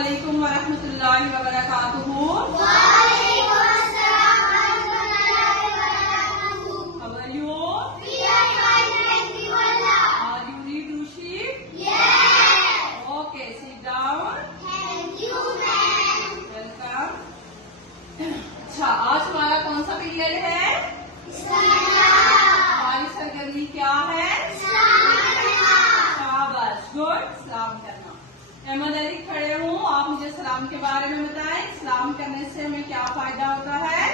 अस्सलामुअलैकुम वरहमतुल्लाहि वबरकातुहू। वालेकुम अस्सलाम वरहमतुल्लाहि वबरकातुहू। How are you? We are fine, thank you Allah. Are you ready to sheep? Yes. Okay, sit down. Thank you ma'am. Welcome. अच्छा, आज हमारा कौन सा पीरियड है? हमारी सरगर्मी क्या है? शाबाश, गुड। सलाम करना। अहमद अली खड़े हूँ, आप मुझे सलाम के बारे में बताएं। सलाम करने से हमें क्या फायदा होता है?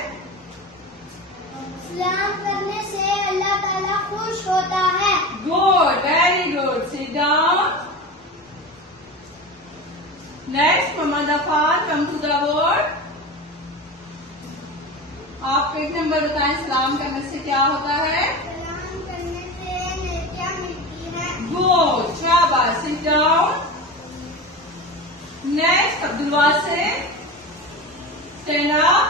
सलाम करने से अल्लाह ताला खुश होता है। Good, very good. Sit down. Next, Mohammad Afan, come to the board. आप एक नंबर बताएं, सलाम करने से क्या होता है? सलाम करने से नेकियां मिलती है। गुड, शाबाश। Seat down. नेक्स्ट, अब्दुल वासे, स्टैंड अप।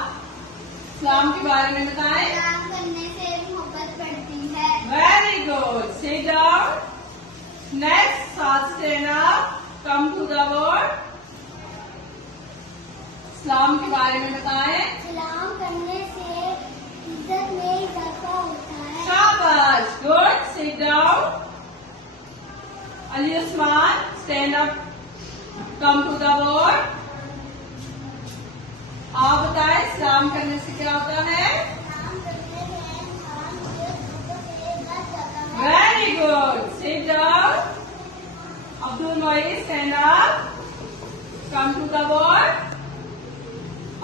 सलाम के बारे में बताएं। सलाम करने से मोहब्बत बढ़ती है। Very good. Sit down. Next, साथ stand up, come to the board. सलाम के बारे में बताएं। सलाम करने से इज्जत में इजाफा होता है। शाबाश, good. Sit down. Ali Usman, stand up, come to the board. आप बताएं, सलाम करने से क्या होता है? सलाम करने से इंसान के दूसरों से बच जाता है। Very good. Sit down. Abdul Moiz, stand up, come to the board.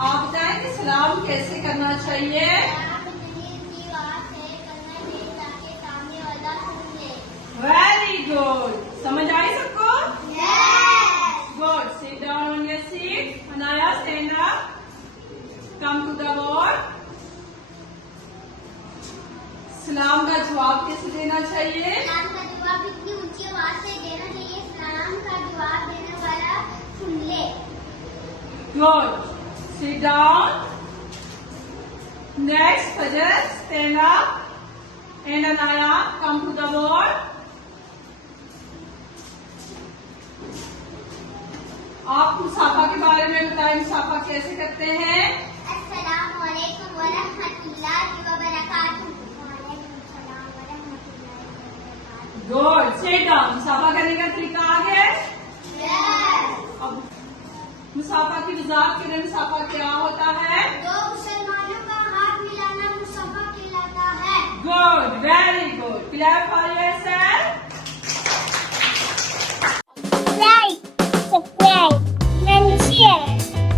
आप बताएं कि सलाम कैसे करना चाहिए? सलाम इतनी सी बात है करना चाहिए ताकि सामने वाला सुन ले। Very good. समझ आई सबको? Yes. Good. Sit down on your seat. Anaya, stand up, come to the board. सलाम का जवाब कैसे देना चाहिए? सलाम का जवाब इतनी ऊंची आवाज से देना चाहिए सलाम का जवाब देने वाला सुन ले। Good. Sit down. Next, Fajar, stand up, and Anaya, come to the board. आप मुसाफा के बारे में बताएं, मुसाफा कैसे करते हैं? अस्सलामुअलैकुम वरहमतुल्लाहि वबरकातुहू। वालेकुम सलाम वरहमतुल्लाहि वबरकातुहू। गुड। Sit down. मुसाफा करने का तरीका आ गया है? Yes. अब मुसाफा की वजाहत के लिए मुसाफा क्या होता है? दो मुसलमानों का हाथ मिलाना मुसाफा कहलाता है। Good, very good. Clear for yourself.